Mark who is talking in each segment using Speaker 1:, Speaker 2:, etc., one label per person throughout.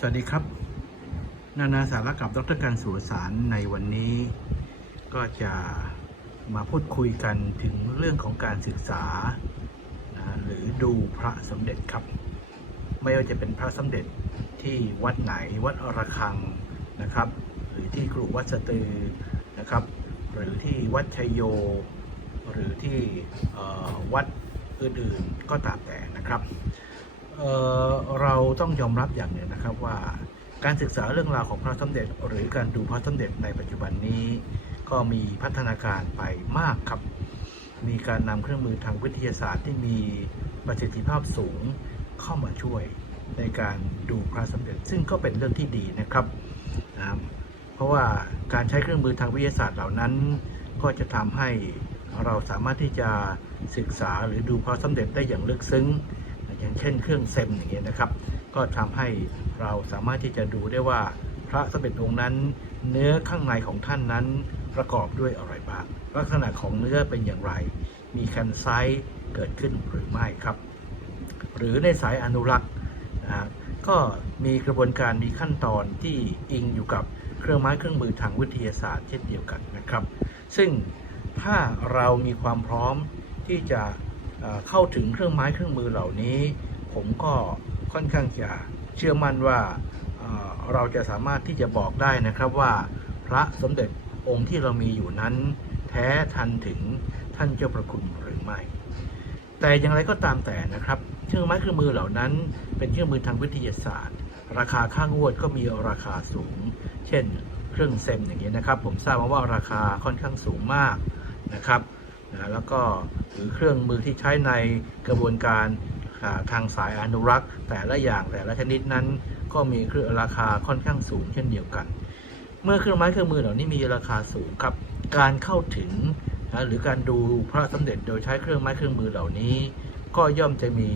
Speaker 1: สวัสดีครับ นานาสาระกับดรการสุวสารในวันนี้ ก็จะมาพูดคุยกันถึงเรื่องของการศึกษา หรือดูพระสมเด็จครับ ไม่ว่าจะเป็นพระสมเด็จที่วัดไหนวัดอระฆังนะครับ หรือที่กรุวัดสตือนะครับ หรือที่วัดชยโย หรือที่วัดอื่นๆก็ตามแต่นะครับ เเราต้องยอมรับอย่างหนึ่งนะครับว่าการศึกษาเรื่องราวของพระสมเด็จ หรือการดูพระสมเด็จในปัจจุบันนี้ ก็มีพัฒนาการไปมากครับ มีการนำเครื่องมือทางวิทยาศาสตร์ที่มีประสิทธิภาพสูงเข้ามาช่วยในการดูพระสมเด็จ ซึ่งก็เป็นเรื่องที่ดีนะครับนะครับเพราะว่าการใช้เครื่องมือทางวิทยาศาสตร์เหล่านั้น ก็จะทำให้เราสามารถที่จะศึกษาหรือดูพระสมเด็จได้อย่างลึกซึ้ง อย่างเช่นเครื่องเซมอย่างเงี้ยนะครับ ก็ทำให้เราสามารถที่จะดูได้ว่าพระสมเด็จองค์นั้น เนื้อข้างในของท่านนั้นประกอบด้วยอะไรบ้างลักษณะของเนื้อเป็นอย่างไร มีแคนไซต์เกิดขึ้นหรือไม่ครับ หรือในสายอนุรักษ์นะก็มีกระบวนการมีขั้นตอนที่อิงอยู่กับเครื่องไม้เครื่องมือทางวิทยาศาสตร์เช่นเดียวกันนะครับ ซึ่งถ้าเรามีความพร้อมที่จะ เข้าถึงเครื่องไม้เครื่องมือเหล่านี้ ผมก็ค่อนข้างจะเชื่อมั่นว่าเราจะสามารถที่จะบอกได้นะครับว่าพระสมเด็จองค์ที่เรามีอยู่นั้น แท้ทันถึงท่านเจ้าประคุณหรือไม่ แต่อย่างไรก็ตามแต่นะครับ เครื่องไม้เครื่องมือเหล่านั้น เป็นเครื่องมือทางวิทยาศาสตร์ ราคาค่างวดก็มีราคาสูง เช่น เครื่องเซมอย่างนี้นะครับ ผมทราบมาว่าราคาค่อนข้างสูงมากนะครับ นะแล้วก็หรือเครื่องมือที่ใช้ในกระบวนการทางสายอนุรักษ์ แต่ละอย่างแต่ละชนิดนั้น ก็มีเครื่องราคาค่อนข้างสูงเช่นเดียวกัน เมื่อเครื่องไม้เครื่องมือเหล่านี้มีราคาสูงครับการเข้าถึงนะหรือการดูพระสมเด็จโดยใช้เครื่องไม้เครื่องมือเหล่านี้ ก็ย่อมจะมี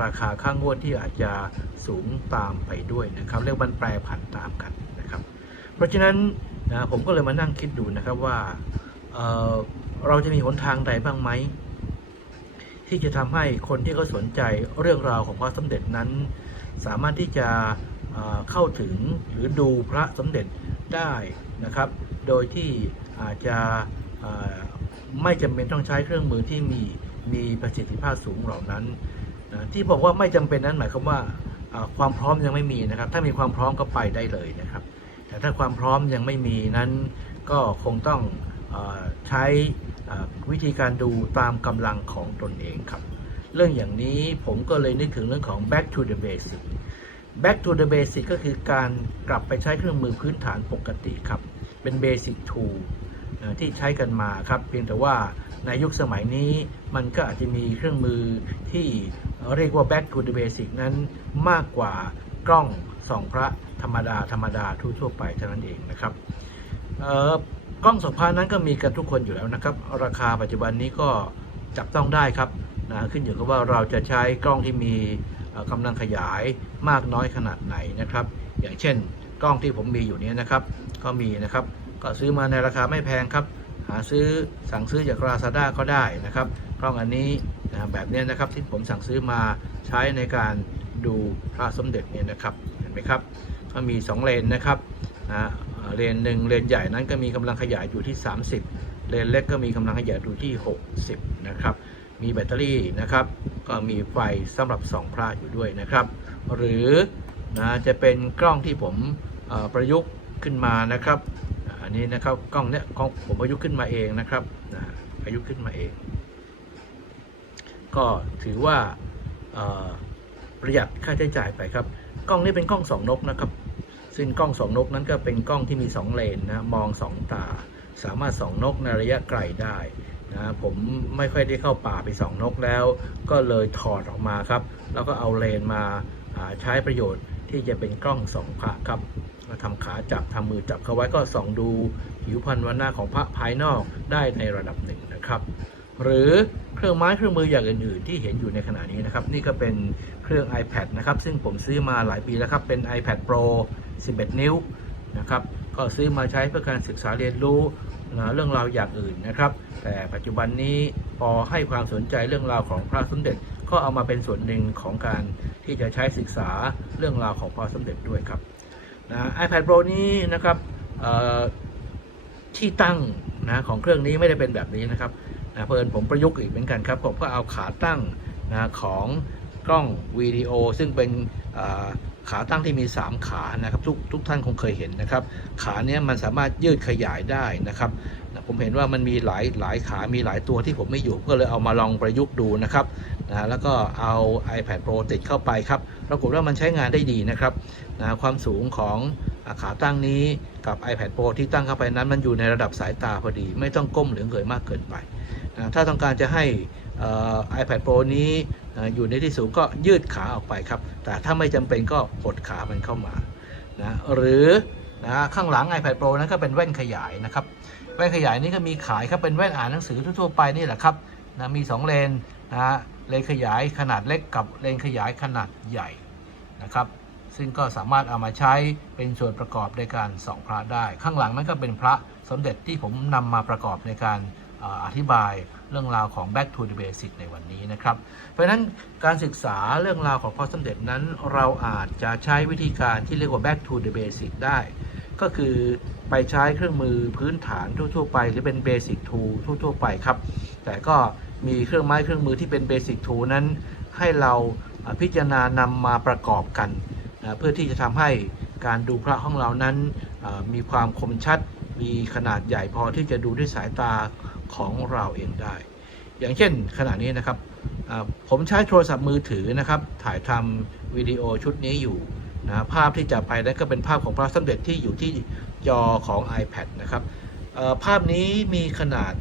Speaker 1: ราคาข้างงวดที่อาจจะสูงตามไปด้วยนะครับเรียกว่ามันแปรผันตามกันนะครับ เพราะฉะนั้นนะผมก็เลยมานั่งคิดดูนะครับว่า เราจะมีหนทางใดบ้างไหม ที่จะทำให้คนที่เขาสนใจเรื่องราวของพระสมเด็จนั้น สามารถที่จะเข้าถึงหรือดูพระสมเด็จได้นะครับ โดยที่อาจจะไม่จำเป็นต้องใช้เครื่องมือที่มีมีประสิทธิภาพสูงเหล่านั้น ที่บอกว่าไม่จำเป็นนั้นหมายความว่าความพร้อมยังไม่มีนะครับ ถ้ามีความพร้อมก็ไปได้เลยนะครับ แต่ถ้าความพร้อมยังไม่มีนั้นก็คงต้องอใช้ วิธีการดูตามกำลังของตนเองครับ เรื่องอย่างนี้ผมก็เลยนึกถึงเรื่องของ back to the basic back to the basic ก็คือการกลับไปใช้เครื่องมือพื้นฐานปกติครับ เป็น basic tool ที่ใช้กันมาครับ เพียงแต่ว่าในยุคสมัยนี้มันก็อาจจะมีเครื่องมือที่เรียกว่า back to the basic นั้นมากกว่ากล้องส่องพระธรรมดาธรรมดาทั่วๆไปเท่านั้นเองนะครับ กล้องส่องพระนั้นก็มีกันทุกคนอยู่แล้วนะครับ ราคาปัจจุบันนี้ก็จับต้องได้ครับนะขึ้นอยู่กับว่าเราจะใช้กล้องที่มีเอ่อกำลังขยายมากน้อยขนาดไหนนะครับ อย่างเช่น กล้องที่ผมมีอยู่นี้นะครับ ก็มีนะครับ ก็ซื้อมาในราคาไม่แพงครับ หาซื้อสั่งซื้อจาก Lazada ก็ได้นะครับกล้องอันนี้นะแบบนี้นะครับที่ผมสั่งซื้อมาใช้ในการดูพระสมเด็จเนี่ยนะครับเห็นไหมครับก็มี 2 เลนนะครับนะ เลนหนึ่งเลนใหญ่นั้นก็มีกำลังขยายอยู่ที่ 30 เลนเล็กก็มีกำลังขยายอยู่ที่ 60 นะครับ มีแบตเตอรี่นะครับ ก็มีไฟสำหรับสองพระอยู่ด้วยนะครับ หรือนะจะเป็นกล้องที่ผมประยุกต์ขึ้นมานะครับ อันนี้นะครับกล้องเนี้ยของผมประยุกต์ขึ้นมาเองนะครับนะประยุกต์ขึ้นมาเอง ก็ถือว่าประหยัดค่าใช้จ่ายไปครับ กล้องนี้เป็นกล้องสองนกนะครับ ซึ่งกล้องสองนกนั้นก็เป็นกล้องที่มี 2 เลนนะมอง 2 ตา สามารถส่องนกในระยะไกลได้นะผมไม่ค่อยได้เข้าป่าไปส่องนกแล้ว ก็เลยถอดออกมาครับ แล้วก็เอาเลนมาาใช้ประโยชน์ที่จะเป็นกล้องส่องพระครับมาทำขาจับทำมือจับเข้าไว้ก็ส่องดูผิวพรรณวันหน้าของพระภายนอกได้ในระดับหนึ่งนะครับ หรือเครื่องไม้เครื่องมืออย่างอื่นๆ ที่เห็นอยู่ในขณะนี้นะครับ นี่ก็เป็นเครื่อง iPad นะครับ ซึ่งผมซื้อมาหลายปีแล้วครับ เป็น iPad Pro 11 นิ้วนะครับก็ซื้อมาใช้เพื่อการศึกษาเรียนรู้นะเรื่องราวอย่างอื่นนะครับ แต่ปัจจุบันนี้พอให้ความสนใจเรื่องราวของพระสมเด็จก็เอามาเป็นส่วนหนึ่งของการที่จะใช้ศึกษาเรื่องราวของพระสมเด็จด้วยครับนะ iPad Pro นี้นะครับที่ตั้งนะของเครื่องนี้ไม่ได้เป็นแบบนี้นะครับนะเพิ่นผมประยุกต์อีกเหมือนกันครับ ผมก็เอาขาตั้งนะของกล้องวิดีโอซึ่งเป็น ขาตั้งที่มี 3 ขานะครับ ทุกทุกท่านคงเคยเห็นนะครับ ขาเนี้ยมันสามารถยืดขยายได้นะครับ ผมเห็นว่ามันมีหลายหลายขา มีหลายตัวที่ผมไม่อยู่ก็เลยเอามาลองประยุกต์ดูนะครับนะแล้วก็เอา iPad Pro ติดเข้าไปครับปรากฏว่ามันใช้งานได้ดีนะครับนะความสูงของขาตั้งนี้กับ iPad Pro ที่ตั้งเข้าไปนั้น มันอยู่ในระดับสายตาพอดี ไม่ต้องก้มหรือเงยมากเกินไปนะถ้าต้องการจะให้ iPad Pro นี้ อยู่ในที่สูงก็ยืดขาออกไปครับ แต่ถ้าไม่จำเป็นก็หดขามันเข้ามานะหรือนะข้างหลัง iPad Pro นั้นก็เป็นแว่นขยายนะครับ แว่นขยายนี่ก็มีขายครับเป็นแว่นอ่านหนังสือทั่วไปนี่แหละครับนะมี 2 เลนนะเลนขยายขนาดเล็กกับเลนขยายขนาดใหญ่นะครับ ซึ่งก็สามารถเอามาใช้เป็นส่วนประกอบในการส่องพระได้ ข้างหลังนั้นก็เป็นพระสมเด็จที่ผมนำมาประกอบในการ อธิบายเรื่องราวของ Back to the Basic ในวันนี้นะครับ เพราะฉะนั้นการศึกษาเรื่องราวของพระสมเด็จนั้น เราอาจจะใช้วิธีการที่เรียกว่า back to the basic ได้ ก็คือไปใช้เครื่องมือพื้นฐานทั่วๆไป หรือเป็น basic tool ทั่วๆไปครับ แต่ก็มีเครื่องไม้เครื่องมือที่เป็น basic tool นั้น ให้เราพิจารณานำมาประกอบกันนะเพื่อที่จะทำให้การดูพระของเรานั้นมีความคมชัด มีขนาดใหญ่พอที่จะดูด้วยสายตา ของเราเองได้ อย่างเช่นขณะนี้นะครับผมใช้โทรศัพท์มือถือนะครับ ถ่ายทำวิดีโอชุดนี้อยู่นะภาพที่จะไปนั้นก็เป็นภาพของพระสมเด็จที่อยู่ที่จอของ iPad นะครับภาพนี้มีขนาด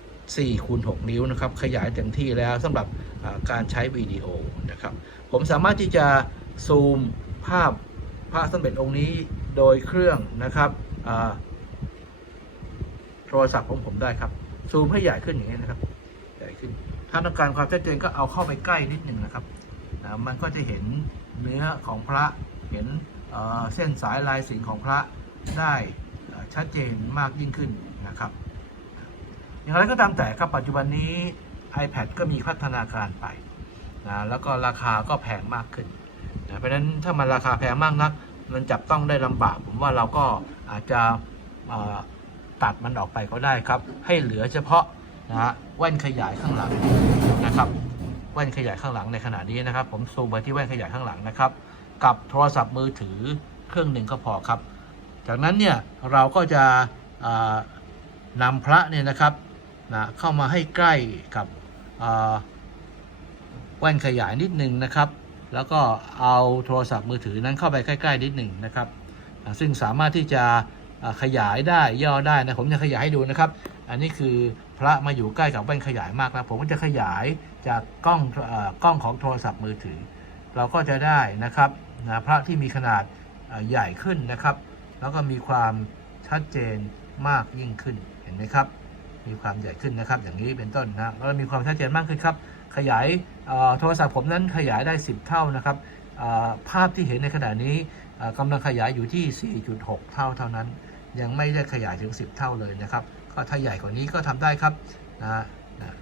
Speaker 1: 4คูณ6นิ้วนะครับ ขยายเต็มที่แล้วสำหรับการใช้วิดีโอนะครับ ผมสามารถที่จะซูมภาพพระสมเด็จองค์นี้โดยเครื่องนะครับโทรศัพท์ของผมได้ครับ ซูมให้ใหญ่ขึ้นอย่างนี้นะครับ ใหญ่ขึ้น ถ้าต้องการความชัดเจนก็เอาเข้าไปใกล้นิดหนึ่งนะครับนะมันก็จะเห็นเนื้อของพระ เห็นเเส้นสายลายสิ่งของพระได้ชัดเจนมากยิ่งขึ้นนะครับ อย่างไรก็ตามแต่ครับปัจจุบันนี้ iPad ก็มีพัฒนาการไปนะแล้วก็ราคาก็แพงมากขึ้นนะเพราะฉะนั้นถ้ามันราคาแพงมากนัก มันจับต้องได้ลำบาก ผมว่าเราก็อาจจะ ตัดมันออกไปก็ได้ครับ ให้เหลือเฉพาะนะฮะแว่นขยายข้างหลังนะครับ แว่นขยายข้างหลังในขณะนี้นะครับ ผมซูมไปที่แว่นขยายข้างหลังนะครับ กับโทรศัพท์มือถือเครื่องหนึ่งก็พอครับ จากนั้นเนี่ยเราก็จะอ่านำพระเนี่ยนะครับนะเข้ามาให้ใกล้กับแว่นขยายนิดหนึ่งนะครับ แล้วก็เอาโทรศัพท์มือถือนั้นเข้าไปใกล้ ๆ นิดหนึ่งนะครับ ซึ่งสามารถที่จะ ขยายได้ย่อได้นะผมจะขยายให้ดูนะครับ อันนี้คือพระมาอยู่ใกล้กับแว่นขยายมากนะผมก็จะขยายจากกล้องอกล้องของโทรศัพท์มือถือ เราก็จะได้นะครับนะพระที่มีขนาดใหญ่ขึ้นนะครับ แล้วก็มีความชัดเจนมากยิ่งขึ้นเห็นไหมครับ มีความใหญ่ขึ้นนะครับ อย่างนี้เป็นต้นนะแล้วมีความชัดเจนมากขึ้นครับ ขยายโทรศัพท์ผมนั้นขยายได้ 10 เท่านะครับภาพที่เห็นในขณะนี้กำลังขยายอยู่ที่ 4.6 เท่าเท่านั้น ยังไม่ได้ขยายถึง 10 เท่าเลยนะครับก็ถ้าใหญ่กว่านี้ก็ทำได้ครับนะ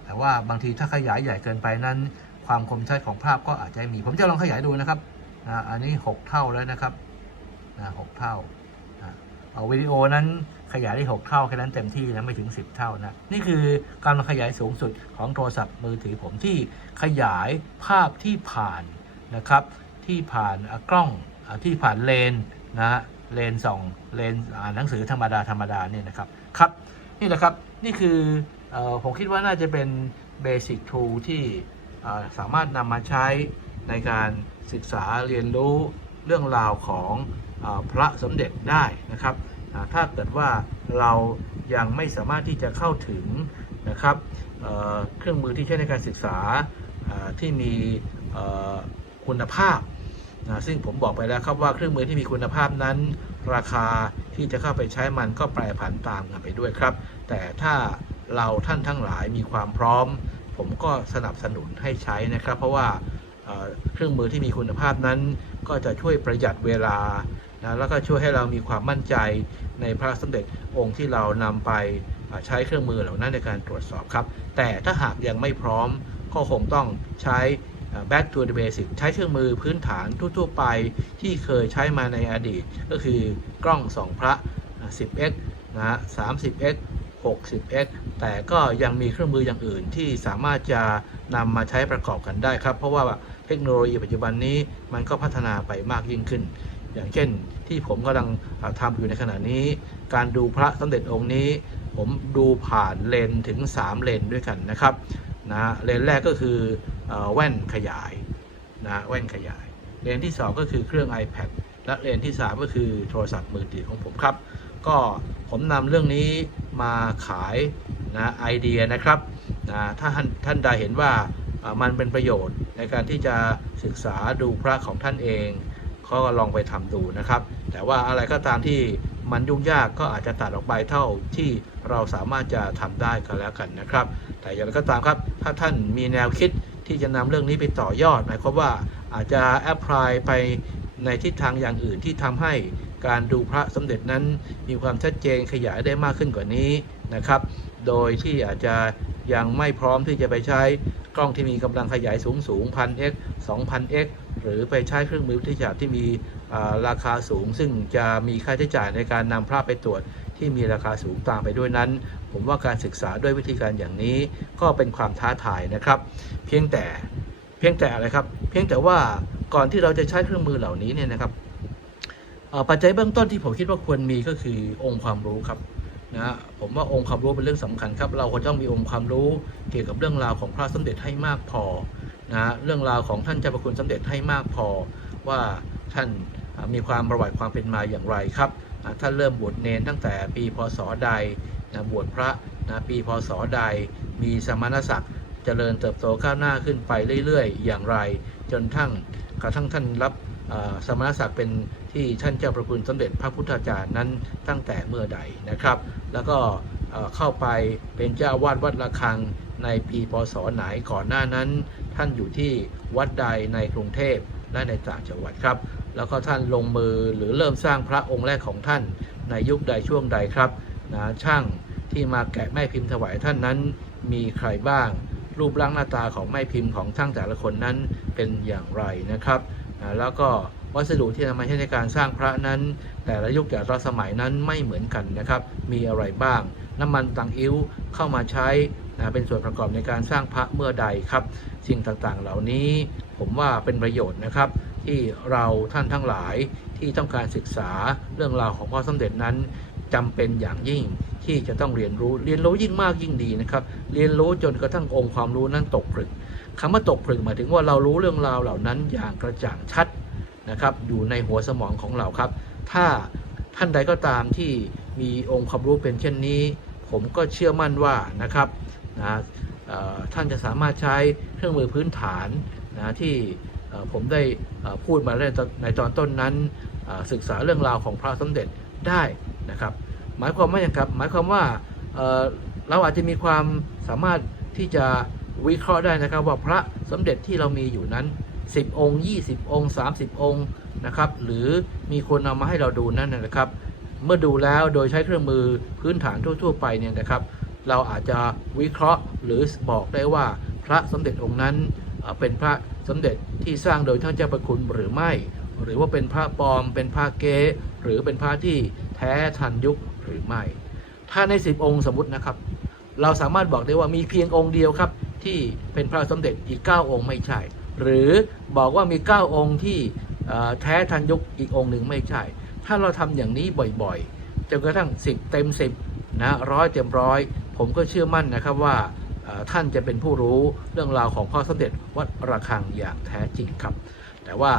Speaker 1: แต่ว่าบางทีถ้าขยายใหญ่เกินไปนั้น ความคมชัดของภาพก็อาจจะมี ผมจะลองขยายดูนะครับนะอันนี้ 6 เท่าแล้วนะครับนะ6เท่านะเอาวิดีโอนั้นขยายได้ 6 เท่าแค่นั้นเต็มที่นะไม่ถึง 10 เท่านะ นี่คือการขยายสูงสุดของโทรศัพท์มือถือผมที่ขยายภาพที่ผ่านนะครับที่ผ่านกล้องที่ผ่านเลนนะฮะ เลนส่องเลนอ่านหนังสือธรรมดาธรรมดาเนี่ยนะครับครับนี่แหละครับนี่คือออผมคิดว่าน่าจะเป็นเบสิ c ทูที่สามารถนำมาใช้ในการศึกษาเรียนรู้เรื่องราวของอพระสมเด็จได้นะครับถ้าเกิดว่าเรายังไม่สามารถที่จะเข้าถึงนะครับเเครื่องมือที่ใช้ในการศึกษาที่มีคุณภาพ นะซึ่งผมบอกไปแล้วครับว่าเครื่องมือที่มีคุณภาพนั้น ราคาที่จะเข้าไปใช้มันก็แปรผันตามกันไปด้วยครับ แต่ถ้าเราท่านทั้งหลายมีความพร้อม ผมก็สนับสนุนให้ใช้นะครับ เพราะว่าเครื่องมือที่มีคุณภาพนั้น ก็จะช่วยประหยัดเวลานะแล้วก็ช่วยให้เรามีความมั่นใจในพระสมเด็จองค์ที่เรานำไปใช้เครื่องมือเหล่านั้นในการตรวจสอบครับ แต่ถ้าหากยังไม่พร้อมก็คงต้องใช้ back to the basic ใช้เครื่องมือพื้นฐานทั่วๆไปที่เคยใช้มาในอดีต ก็คือกล้องสองพระ 10x นะฮะ 30x 60x แต่ก็ยังมีเครื่องมืออย่างอื่นที่สามารถจะนำมาใช้ประกอบกันได้ครับ เพราะว่าเทคโนโลยีปัจจุบันนี้มันก็พัฒนาไปมากยิ่งขึ้น อย่างเช่นที่ผมกำลังทำอยู่ในขณะนี้ การดูพระสมเด็จองค์นี้ ผมดูผ่านเลนถึง 3 เลนด้วยกันนะครับ นะเลนส์แรกก็คืออแว่นขยายนะแว่นขยาย เลนส์ที่ 2 ก็คือเครื่อง iPad และเลนส์ที่ 3 ก็คือโทรศัพท์มือถือของผมครับ ก็ผมนำเรื่องนี้มาขายนะไอเดียนะครับนะถ้าท่านท่านใดเห็นว่าอ่ามันเป็นประโยชน์ในการที่จะศึกษาดูพระของท่านเองก็ลองไปทำดูนะครับ แต่ว่าอะไรก็ตามที่มันยุ่งยากก็อาจจะตัดออกไปเท่าที่เราสามารถจะทำได้ก็แล้วกันนะครับ แต่อย่างไรก็ตามครับ ถ้าท่านมีแนวคิดที่จะนำเรื่องนี้ไปต่อยอด หมายความว่าอาจจะแอพพลายไปในทิศทางอย่างอื่นที่ทำให้การดูพระสมเด็จนั้นมีความชัดเจนขยายได้มากขึ้นกว่านี้นะครับ โดยที่อาจจะยังไม่พร้อมที่จะไปใช้กล้องที่มีกำลังขยายสูงสูง 1000x 2000x หรือไปใช้เครื่องมือวิทยาศาสตร์ที่มีราคาสูง ซึ่งจะมีค่าใช้จ่ายในการนำพระไปตรวจ ที่มีราคาสูงตามไปด้วยนั้น ผมว่าการศึกษาด้วยวิธีการอย่างนี้ ก็เป็นความท้าทายนะครับ เพียงแต่เพียงแต่อะไรครับ เพียงแต่ว่าก่อนที่เราจะใช้เครื่องมือเหล่านี้เนี่ยนะครับปัจจัยเบื้องต้นที่ผมคิดว่าควรมีก็คือองค์ความรู้ครับนะผมว่าองค์ความรู้เป็นเรื่องสำคัญครับ เราควรต้องมีองค์ความรู้เกี่ยวกับเรื่องราวของพระสมเด็จให้มากพอนะเรื่องราวของท่านเจ้าประคุณสมเด็จให้มากพอว่าท่านมีความประวัติความเป็นมาอย่างไรครับ ท่านเริ่มบวชเนนตั้งแต่ปีพศใดนะบวชพระนะปีพศใด มีสมณศักดิ์เจริญเติบโตก้าวหน้าขึ้นไปเรื่อยๆ อย่างไร จนทั้งกระทั่งท่านรับสมณศักดิ์เป็นที่ท่านเจ้าประคุณสมเด็จพระพุทธาจารย์นั้นตั้งแต่เมื่อใดนะครับ แล้วก็เอ่อเข้าไปเป็นเจ้าวาดวัดระฆังในปีพศไหนก่อนหน้านั้น ท่านอยู่ที่วัดใดในกรุงเทพและในต่างจังหวัดครับ แล้วก็ท่านลงมือหรือเริ่มสร้างพระองค์แรกของท่านในยุคใดช่วงใดครับนะช่างที่มาแกะแม่พิมพ์ถวายท่านนั้น มีใครบ้าง รูปร่างหน้าตาของแม่พิมพ์ของช่างแต่ละคนนั้นเป็นอย่างไรนะครับนะแล้วก็วัสดุที่นำมาใช้ในการสร้างพระนั้น แต่ละยุคแต่ละสมัยนั้นไม่เหมือนกันนะครับ มีอะไรบ้าง น้ำมันตังอิ้วเข้ามาใช้นะเป็นส่วนประกอบในการสร้างพระเมื่อใดครับ สิ่งต่างๆเหล่านี้ผมว่าเป็นประโยชน์นะครับ ที่เราท่านทั้งหลายที่ต้องการศึกษาเรื่องราวของพ่อสมเด็จนั้นจำเป็นอย่างยิ่งที่จะต้องเรียนรู้เรียนรู้ยิ่งมากยิ่งดีนะครับ เรียนรู้จนกระทั่งองค์ความรู้นั้นตกผลึกคำว่าตกผลึกหมายถึงว่าเรารู้เรื่องราวเหล่านั้นอย่างกระจ่างชัดนะครับอยู่ในหัวสมองของเราครับ ถ้าท่านใดก็ตามที่มีองค์ความรู้เป็นเช่นนี้ ผมก็เชื่อมั่นว่านะครับนะท่านจะสามารถใช้เครื่องมือพื้นฐานนะที่ ผมได้พูดมาในตอนต้นนั้นศึกษาเรื่องราวของพระสมเด็จได้นะครับ หมายความว่าอย่างครับหมายความว่าเราอาจจะมีความสามารถที่จะวิเคราะห์ได้นะครับว่าพระสมเด็จที่เรามีอยู่นั้น 10 องค์ 20 องค์ 30 องค์นะครับ หรือมีคนเอามาให้เราดูนั่นนะครับ เมื่อดูแล้วโดยใช้เครื่องมือพื้นฐานทั่ว ๆ ไปเนี่ยนะครับ เราอาจจะวิเคราะห์หรือบอกได้ว่าพระสมเด็จองค์นั้นเป็นพระ สมเด็จที่สร้างโดยท่านเจ้าประคุณหรือไม่ หรือว่าเป็นพระปลอม เป็นพระเก๊หรือเป็นพระที่แท้ทันยุคหรือไม่ ถ้าใน 10 องค์สมมตินะครับ เราสามารถบอกได้ว่ามีเพียงองค์เดียวครับ ที่เป็นพระสมเด็จอีก 9 องค์ไม่ใช่ หรือบอกว่ามี 9 องค์ที่แท้ทันยุคอีกองค์หนึ่งไม่ใช่ ถ้าเราทำอย่างนี้บ่อยๆจนกระทั่ง 10 เต็ม 10นะร้อยเต็มร้อยผมก็เชื่อมั่นนะครับว่า ท่านจะเป็นผู้รู้เรื่องราวของพ่อสมเด็จวัดระฆังอย่างแท้จริงครับ แต่ว่า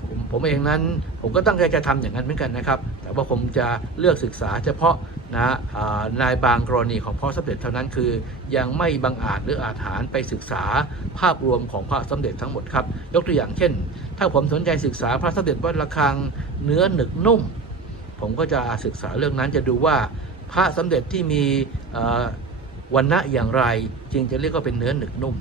Speaker 1: ผมผมเองนั้นผมก็ตั้งใจจะทำอย่างนั้นเหมือนกันนะครับ แต่ว่าผมจะเลือกศึกษาเฉพาะนะอ่าในบางกรณีของพ่อสมเด็จเท่านั้นคือ ยังไม่บังอาจหรืออาถรรไปศึกษาภาพรวมของพระสมเด็จทั้งหมดครับ ยกตัวอย่างเช่น ถ้าผมสนใจศึกษาพระสมเด็จวัดระฆังเนื้อหนึกนุ่ม ผมก็จะศึกษาเรื่องนั้นจะดูว่าพระสมเด็จที่มี วันณะอย่างไรจึงจะเรียกว่าเป็นเนื้อหนึกนุ่ม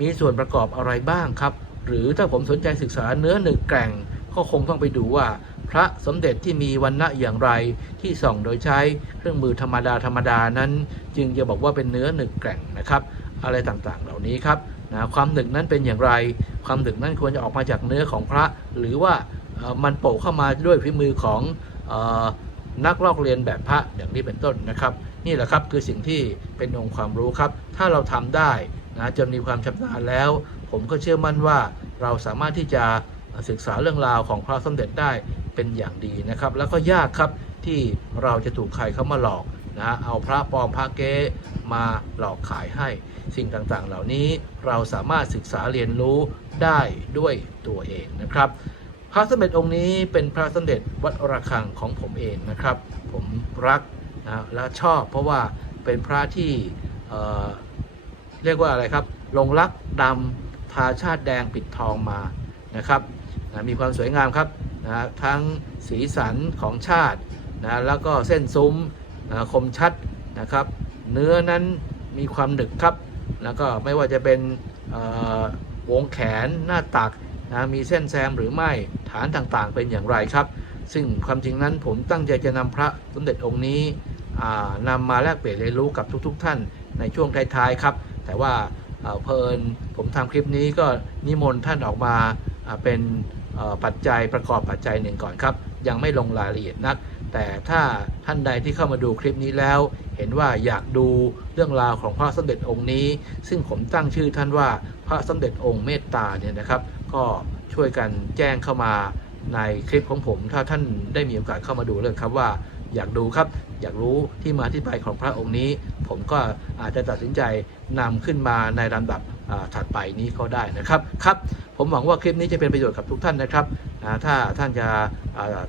Speaker 1: มีส่วนประกอบอะไรบ้างครับ หรือถ้าผมสนใจศึกษาเนื้อหนึกแกร่ง ก็คงต้องไปดูว่า พระสมเด็จที่มีวันณะอย่างไรที่ส่องโดยใช้เครื่องมือธรรมดาธรรมดานั้น จึงจะบอกว่าเป็นเนื้อหนึกแกร่งนะครับ อะไรต่างๆ เหล่านี้ครับนะความหนึกนั้นเป็นอย่างไร ความหนึกนั้นควรจะออกมาจากเนื้อของพระ หรือว่ามันโปะเข้ามาด้วยฝีมือของออนักลอกเรียนแบบพระอย่างนี้เป็นต้นนะครับ นี่แหละครับคือสิ่งที่เป็นองค์ความรู้ครับ ถ้าเราทำได้นะจนมีความชำนาญแล้ว ผมก็เชื่อมั่นว่าเราสามารถที่จะศึกษาเรื่องราวของพระสมเด็จได้เป็นอย่างดีนะครับ แล้วก็ยากครับที่เราจะถูกใครเข้ามาหลอกนะเอาพระปลอมพระเก๊มาหลอกขายให้ สิ่งต่างๆ เหล่านี้เราสามารถศึกษาเรียนรู้ได้ด้วยตัวเองนะครับ พระสมเด็จองค์นี้เป็นพระสมเด็จวัดระฆังของผมเองนะครับ ผมรัก นะและชอบเพราะว่าเป็นพระที่เอ่อเรียกว่าอะไรครับลงรักดำทาชาติแดงปิดทองมานะครับนะมีความสวยงามครับนะทั้งสีสันของชาตินะแล้วก็เส้นซุ้มนะคมชัดนะครับ เนื้อนั้นมีความหนึกครับ แล้วก็ไม่ว่าจะเป็นวงแขนหน้าตักนะมีเส้นแซมหรือไม่ฐานต่างๆ เป็นอย่างไรครับ ซึ่งความจริงนั้นผมตั้งใจจะนำพระสมเด็จองค์นี้ นำมาแลกเปลี่ยนเรียนรู้กับทุก ๆ ท่านในช่วงท้ายๆครับ แต่ว่าเพลินผมทำคลิปนี้ก็นิมนต์ท่านออกมาเป็นปัจจัยประกอบปัจจัยหนึ่งก่อนครับ ยังไม่ลงรายละเอียดนัก แต่ถ้าท่านใดที่เข้ามาดูคลิปนี้แล้ว เห็นว่าอยากดูเรื่องราวของพระสมเด็จองค์นี้ ซึ่งผมตั้งชื่อท่านว่าพระสมเด็จองค์เมตตาเนี่ยนะครับ ก็ช่วยกันแจ้งเข้ามาในคลิปของผม ถ้าท่านได้มีโอกาสเข้ามาดูเลยครับว่า อยากดูครับ อยากรู้ที่มาที่ไปของพระองค์นี้ ผมก็อาจจะตัดสินใจนำขึ้นมาในลำดับถัดไปนี้ก็ได้นะครับครับ ผมหวังว่าคลิปนี้จะเป็นประโยชน์กับทุกท่านนะครับถ้าท่านจะ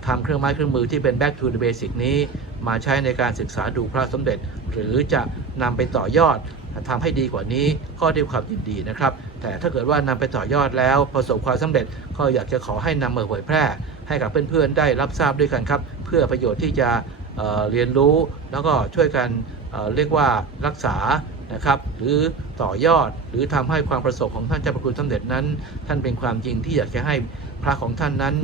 Speaker 1: ทำทำเครื่องไม้เครื่องมือที่เป็น back to the basic นี้ มาใช้ในการศึกษาดูพระสมเด็จ หรือจะนำไปต่อยอด ทำให้ดีกว่านี้ก็ด้วยความยินดีนะครับ แต่ถ้าเกิดว่านำไปต่อยอดแล้วประสบความสำเร็จก็อยากจะขอให้นำมาเผยแพร่ ให้กับเพื่อนๆได้รับทราบด้วยกันครับ เพื่อประโยชน์ที่จะเเรียนรู้แล้วก็ช่วยกันเเรียกว่ารักษานะครับ หรือต่อยอดหรือทำให้ความประสบของท่านเจ้าประคุณสมเด็จนั้น ท่านเป็นความจริงที่อยากจะให้พระของท่านนั้น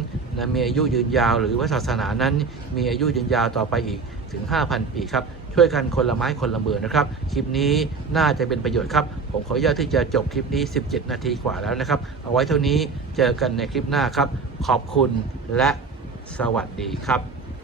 Speaker 1: มีอายุยืนยาว หรือว่าศาสนานั้นมีอายุยืนยาวต่อไปอีกถึง 5,000 ปีครับ ช่วยกันคนละไม้คนละมือนะครับ คลิปนี้น่าจะเป็นประโยชน์ครับ ผมขออนุญาตที่จะจบคลิปนี้ 17 นาทีกว่าแล้วนะครับ เอาไว้เท่านี้เจอกันในคลิปหน้าครับ ขอบคุณและสวัสดีครับ